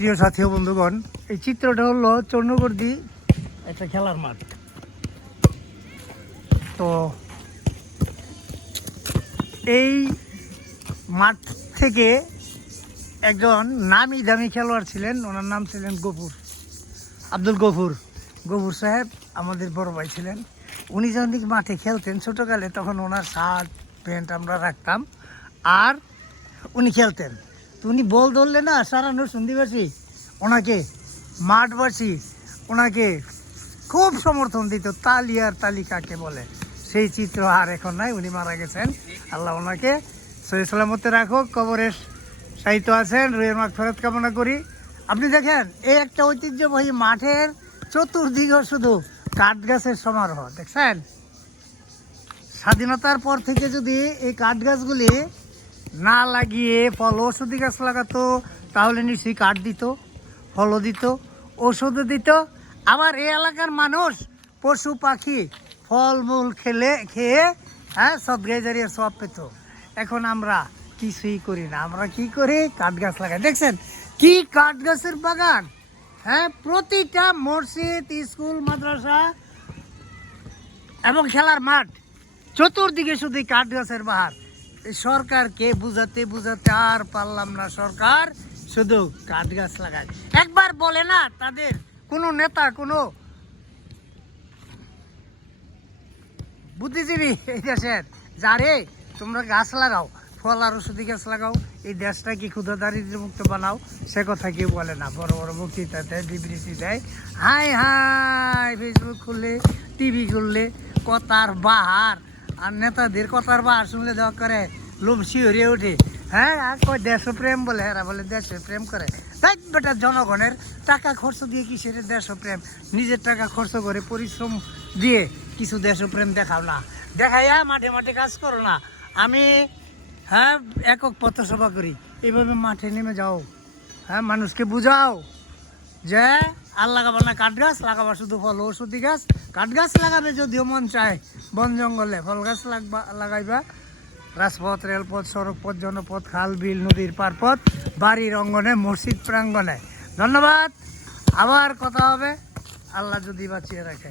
প্রিয় সাথী ও বন্ধুগণ, এই চিত্রটা হলো চর্ণগর্দি একটা খেলার মাঠ। তো এই মাঠ থেকে একজন নামি দামি খেলোয়াড় ছিলেন, ওনার নাম ছিলেন গফুর, আব্দুল গফুর। গফুর সাহেব আমাদের বড় ভাই ছিলেন। উনি যখন দিকে মাঠে খেলতেন ছোটোকালে, তখন ওনার শার্ট প্যান্ট আমরা রাখতাম আর উনি খেলতেন। তো উনি বল ধরলে না সারা নরসিংদীবাসী ওনাকে, মাঠবাসী ওনাকে খুব সমর্থন দিত। তালিয়ার তালিকাকে বলে, সেই চিত্র আর এখন নাই, উনি মারা গেছেন। আল্লাহ ওনাকে সহি সালামতে রাখুক, কবরের সাহিত্য আছেন, রুহের মাগফিরাত কামনা করি। আপনি দেখেন, এই একটা ঐতিহ্যবাহী মাঠের চতুর্দিকে শুধু কাঠ গাছের সমারোহ দেখছেন। স্বাধীনতার পর থেকে যদি এই কাঠ গাছগুলি না লাগিয়ে ফল ঔষধি গাছ লাগাতো, তাহলে নিশ্চয়ই কাঠ দিত, ফলও দিত, ঔষধও দিত। আবার এই এলাকার মানুষ পশু পাখি ফলমূল খেয়ে সদগাই জারিয়ে সব পেত। এখন আমরা কিছুই করি না, আমরা কি করি? কাঠ গাছ লাগাই। দেখছেন কি কাঠ গাছের বাগান! প্রতিটা মসজিদ, স্কুল, মাদ্রাসা এবং খেলার মাঠ চতুর্দিকে শুধু কাঠ গাছের বাহার। সরকারকে বুঝাতে বুঝাতে আর পারলাম না, সরকার শুধু কাঠ গাছ লাগায়। একবার বলে না তাদের কোনো নেতা, কোনো বুদ্ধিজীবী এই দেশের, যারে তোমরা গাছ লাগাও, ফল আর ওষুধি গাছ লাগাও, এই দেশটা কি ক্ষুধা দারিদ্র মুক্ত বানাও, সে কথা কেউ বলে না। বড় বড় বক্তৃতা দেয়, বিবৃতি দেয়। হাই হাই ফেসবুক খুললে, টিভি খুললে কথার বাহার, আর নেতাদের কথার বাহার শুনলে দেওয়া করে লোভ শিহরে ওঠে। কয় দেশপ্রেম বলে, এরা বলে দেশপ্রেম করে। তাই বেটা, জনগণের টাকা খরচ দিয়ে কিসের দেশপ্রেম? নিজের টাকা খরচ করে পরিশ্রম দিয়ে কিছু দেশপ্রেম দেখাও না, দেখাইয়া মাঠে মাঠে কাজ করো না। আমি একক পথসভা করি, এইভাবে মাঠে নেমে যাও, মানুষকে বুঝাও যে আর লাগাবার না কাঠ গাছ, লাগাবার শুধু ফল ঔষধি গাছ। কাঠ গাছ লাগাবে যদিও মন চায় বন জঙ্গলে, ফল গাছ লাগাইবা রাজপথ, রেলপথ, সড়কপথ, জনপথ, খাল বিল, নদীর পারপথ, বাড়ির অঙ্গনে, মসজিদ প্রাঙ্গণে। ধন্যবাদ, আবার কথা হবে, আল্লাহ যদি বাঁচিয়ে রাখে।